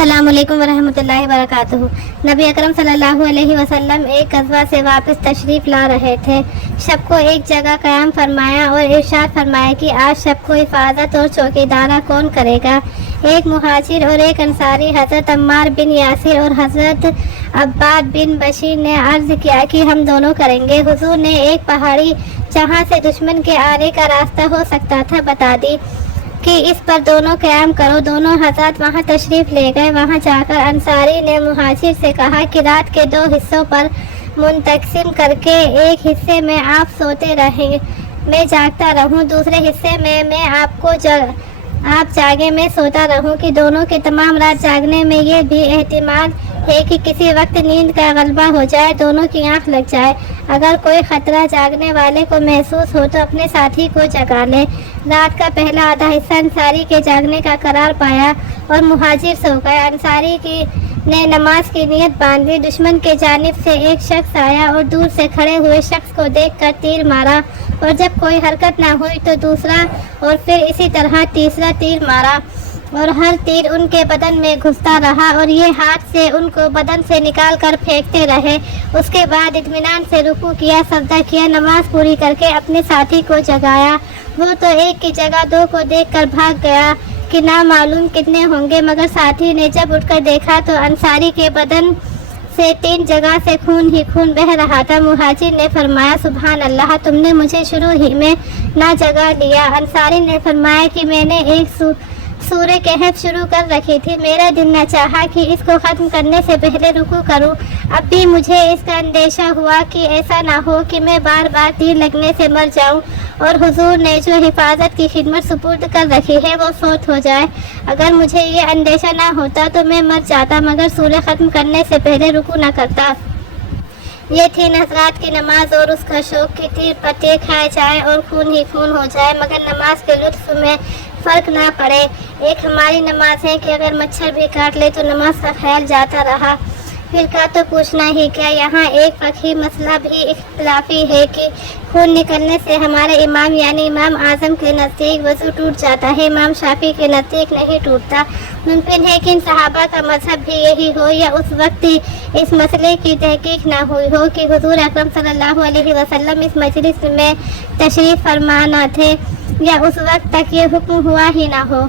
السلام علیکم ورحمۃ اللہ وبرکاتہ۔ نبی اکرم صلی اللہ علیہ وسلم ایک غزوہ سے واپس تشریف لا رہے تھے۔ شب کو ایک جگہ قیام فرمایا اور ارشاد فرمایا کہ آج شب کو حفاظت اور چوکیدارہ کون کرے گا؟ ایک مہاجر اور ایک انصاری حضرت عمار بن یاسر اور حضرت عباد بن بشیر نے عرض کیا کہ ہم دونوں کریں گے۔ حضور نے ایک پہاڑی جہاں سے دشمن کے آنے کا راستہ ہو سکتا تھا بتا دی کہ اس پر دونوں قیام کرو۔ دونوں حضرات وہاں تشریف لے گئے۔ وہاں جا کر انصاری نے مہاجر سے کہا کہ رات کے 2 حصوں پر منتقسم کر کے ایک حصے میں آپ سوتے رہیں، میں جاگتا رہوں، دوسرے حصے میں آپ جاگے میں سوتا رہوں کہ دونوں کے تمام رات جاگنے میں یہ بھی احتمال ہے کہ کسی وقت نیند کا غلبہ ہو جائے، دونوں کی آنکھ لگ جائے۔ اگر کوئی خطرہ جاگنے والے کو محسوس ہو تو اپنے ساتھی کو جگا لے۔ رات کا پہلا آدھا حصہ انصاری کے جاگنے کا قرار پایا اور مہاجر سو گئے۔ انصاری نے نماز کی نیت باندھی۔ دشمن کے جانب سے ایک شخص آیا اور دور سے کھڑے ہوئے شخص کو دیکھ کر تیر مارا، اور جب کوئی حرکت نہ ہوئی تو دوسرا اور پھر اسی طرح تیسرا تیر مارا، اور ہر تیر ان کے بدن میں گھستا رہا اور یہ ہاتھ سے ان کو بدن سے نکال کر پھینکتے رہے۔ اس کے بعد اطمینان سے رکوع کیا، سجدہ کیا، نماز پوری کر کے اپنے ساتھی کو جگایا۔ وہ تو ایک کی جگہ 2 کو دیکھ کر بھاگ گیا کہ نہ معلوم کتنے ہوں گے، مگر ساتھی نے جب اٹھ کر دیکھا تو انصاری کے بدن سے 3 جگہ سے خون ہی خون بہہ رہا تھا۔ مہاجر نے فرمایا سبحان اللہ، تم نے مجھے شروع ہی میں نہ جگا لیا۔ انصاری نے فرمایا کہ میں نے ایک سورہ کہف شروع کر رکھی تھی، میرا دل نہ چاہا کہ اس کو ختم کرنے سے پہلے رکوع کروں۔ اب بھی مجھے اس کا اندیشہ ہوا کہ ایسا نہ ہو کہ میں بار بار تیر لگنے سے مر جاؤں اور حضور نے جو حفاظت کی خدمت سپرد کر رکھی ہے وہ فوت ہو جائے۔ اگر مجھے یہ اندیشہ نہ ہوتا تو میں مر جاتا، مگر سورہ ختم کرنے سے پہلے رکوع نہ کرتا۔ یہ تھی حضرات کی نماز اور اس کا شوق کہ تیر پر تیر کھائے جائے اور خون ہی خون ہو جائے، مگر نماز کے لطف میں فرق نہ پڑے۔ ایک ہماری نماز ہے کہ اگر مچھر بھی کاٹ لے تو نماز کا خیال جاتا رہا۔ پھر کا تو پوچھنا ہی کیا، یہاں ایک فقہی مسئلہ بھی اختلافی ہے کہ خون نکلنے سے ہمارے امام یعنی امام اعظم کے نزدیک وضو ٹوٹ جاتا ہے، امام شافعی کے نزدیک نہیں ٹوٹتا۔ ممکن ہے کہ ان صحابہ کا مذہب بھی یہی ہو، یا اس وقت اس مسئلے کی تحقیق نہ ہوئی ہو کہ حضور اکرم صلی اللہ علیہ وسلم اس مجلس میں تشریف فرما نہ تھے، یا اس وقت تک یہ حکم ہوا ہی نہ ہو۔